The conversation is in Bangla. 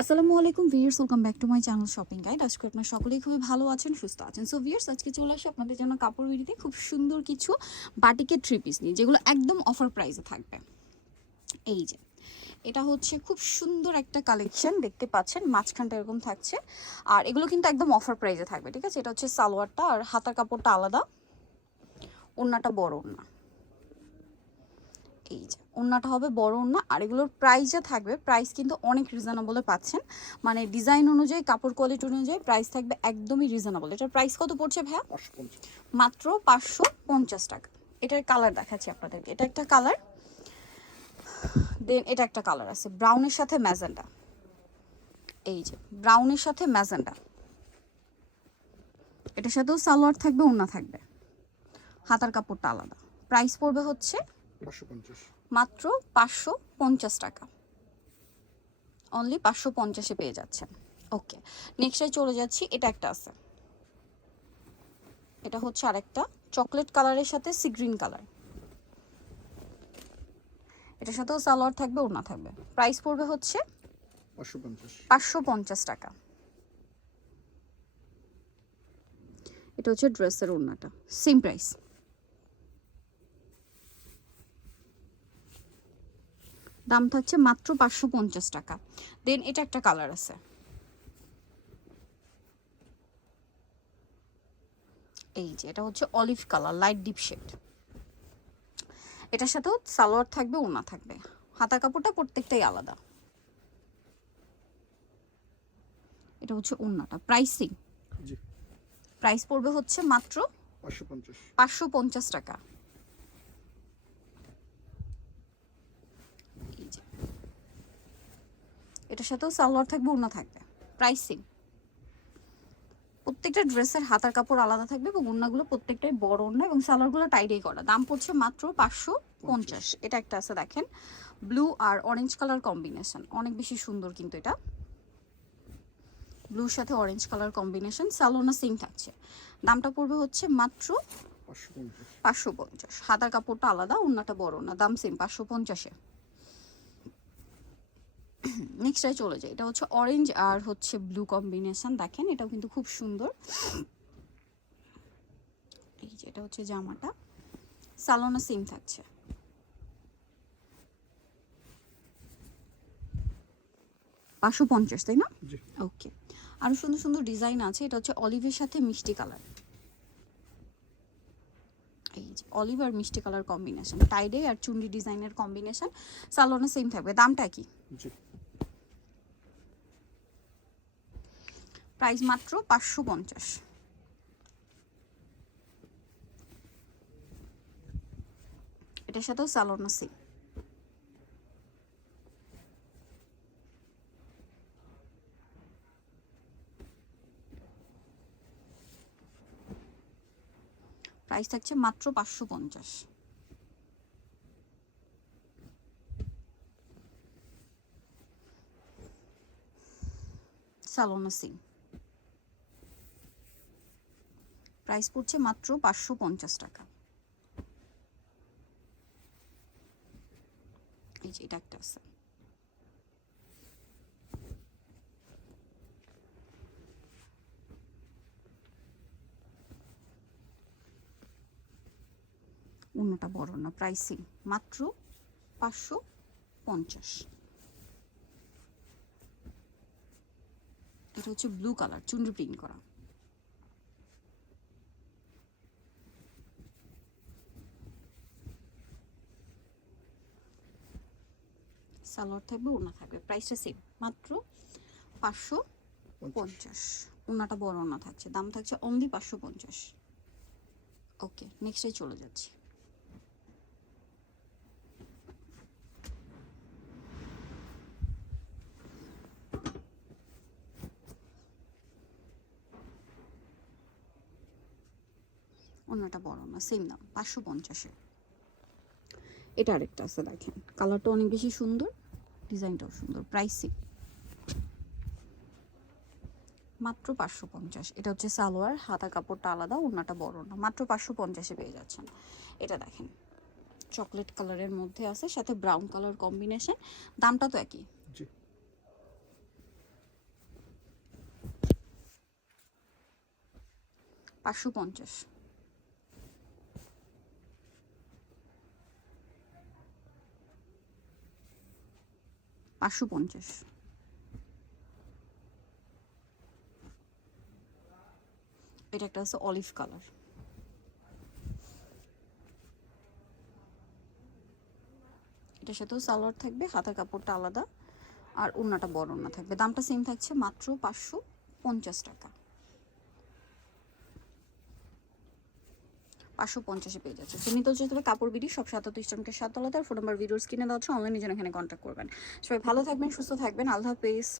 আসসালামু আলাইকুম viewers, welcome back to my channel shopping guide. আজকে আপনারা সকলেই খুবই ভালো আছেন, সুস্থ আছেন। সো ভিউয়ার্স, আজকে চলে আসি আপনাদের জন্য কাপড় বিড়িতে খুব সুন্দর কিছু বাটিকের থ্রি পিস নিয়ে, যেগুলো একদম অফার প্রাইসে থাকবে। এই যে এটা হচ্ছে খুব সুন্দর একটা কালেকশন, দেখতে পাচ্ছেন মাঝখানটা এরকম থাকছে, আর এগুলো কিন্তু একদম অফার প্রাইসে থাকবে। ঠিক আছে, এটা হচ্ছে সালোয়ারটা, আর হাতার কাপড়টা আলাদা, ওড়নাটা বড় ওড়না। এই যে ওড়নাটা হবে বড় ওড়না, আর এগুলোর প্রাইস যা থাকবে, প্রাইস কিন্তু অনেক রিজনেবলে পাচ্ছেন। মানে ডিজাইন অনুযায়ী, কাপড় কোয়ালিটি অনুযায়ী প্রাইস থাকবে একদমই রিজনেবল। এটার প্রাইস কত পড়ছে ভাইয়া? মাত্র 550 টাকা। এটার কালার দেখাচ্ছি আপনাদেরকে। এটা একটা কালার, দেন এটা একটা কালার আছে ব্রাউনের সাথে ম্যাজেন্ডা। এই যে ব্রাউনের সাথে ম্যাজেন্ডা, এটার সাথেও সালোয়ার থাকবে, ওড়না থাকবে, হাতার কাপড়টা আলাদা। প্রাইস পড়বে হচ্ছে 550, মাত্র 550 টাকা। অনলি 550-এ পেয়ে যাচ্ছেন। ওকে, নেক্সটে চলে যাচ্ছি। এটা একটা আছে, এটা হচ্ছে আরেকটা চকলেট কালারের সাথে সি গ্রিন কালার। এটার সাথেও সালোয়ার থাকবে, ওড়না থাকবে। প্রাইস পড়বে হচ্ছে 550 টাকা। এটা হচ্ছে ড্রেসের ওড়নাটা, সেম প্রাইস। দাম থাকছে মাত্র 550 টাকা। দেন এটা একটা কালার আছে, এই যে এটা হচ্ছে olive colour, light deep shade. এটার সাথেও সালোয়ার থাকবে, ওড়না থাকবে, হাতার কাপড়টা প্রত্যেকটাই আলাদা। এটা হচ্ছে ওড়নাটা। প্রাইসিং, জি প্রাইস পড়বে হচ্ছে মাত্র 550 টাকা। এই যে এটার সাথেও সালোয়ার থাকবে, ওড়না থাকবে। প্রাইসিং, প্রত্যেকটা ড্রেসের হাতার কাপড় আলাদা থাকবে, এবং ওড়নাগুলো প্রত্যেকটাই বড় ওড়না, এবং সালোয়ারগুলো টাইডাই করা। দাম পড়ছে মাত্র 550। এটা একটা আছে দেখেন, ব্লু আর অরেঞ্জ কালার কম্বিনেশন, অনেক বেশি সুন্দর কিন্তু এটা। ব্লুর সাথে অরেঞ্জ কালার কম্বিনেশন, সালোনা সেম থাকছে। দামটা পড়বে হচ্ছে মাত্র 550। হাতার কাপড়টা আলাদা, ওড়নাটা বড় না, দাম সেম 550-এ। নেক্সটটাই চলে যায়। এটা হচ্ছে অরেঞ্জ আর হচ্ছে ব্লু কম্বিনেশন, দেখেন এটাও কিন্তু খুব সুন্দর। এই যে এটা হচ্ছে জামাটা, সালোনা সেম থাকছে। 550, তাই না? ওকে, আরো সুন্দর সুন্দর ডিজাইন আছে। এটা হচ্ছে অলিভের সাথে মিষ্টি কালার। এই যে অলিভ আর মিষ্টি কালার কম্বিনেশন, টাইডে আর চুন্ডি ডিজাইনের কম্বিনেশন, সালোনা সেম থাকবে। দামটা কি? প্রাইস মাত্র 550। এটার সাথেও সালোনা সেম। প্রাইস থাকছে মাত্র 550। সালোনা সেম, প্রাইস পড়ছে মাত্র 550 টাকা। এই যে এটা একটা আছে, অন্যটা বড় না। প্রাইসিং মাত্র 550। এটা হচ্ছে ব্লু কালার, চুন্ডি প্রিন্ট করা। সালোয়ার থাকবে, ওড়না থাকবে, প্রাইসটা সেম মাত্র 550। ওড়নাটা বড় ওড়না থাকছে, দাম থাকছে অনলি 550। ওকে, নেক্সটে চলে যাচ্ছি। ওড়নাটা বড় না, সেম দাম 550-এ। এটা আরেকটা আছে দেখেন, কালারটা অনেক বেশি সুন্দর, ডিজাইনটাও সুন্দর। প্রাইসিং মাত্র 550। এটা হচ্ছে সালোয়ার, হাতা কাপড়টা আলাদা, ওড়নাটা বড় না, মাত্র 550-এ পেয়ে যাচ্ছেন। এটা দেখেন চকলেট কালারের মধ্যে আছে, সাথে ব্রাউন কালার কম্বিনেশন। দামটা তো একই। 550, 550, এটা একটা আছে অলিভ কালার, এটার সাথেও সালোয়ার থাকবে, হাতার কাপড়টা আলাদা আর ওড়নাটা বড় ওড়না থাকবে। দামটা সেম থাকছে মাত্র 550 টাকা। 550-এ পেয়ে যাচ্ছে। তো নিতে হচ্ছে তবে কাপড় বিডি সব 77 ইস্টার্নকে 7 তলাতে, আর ফোন নাম্বার ভিডিওর স্ক্রিনে দেওয়া হচ্ছে, অনলাইনে যেন এখানে কন্ট্যাক্ট করবেন। সবাই ভালো থাকবেন, সুস্থ থাকবেন, আল্লাহ হাফেজ।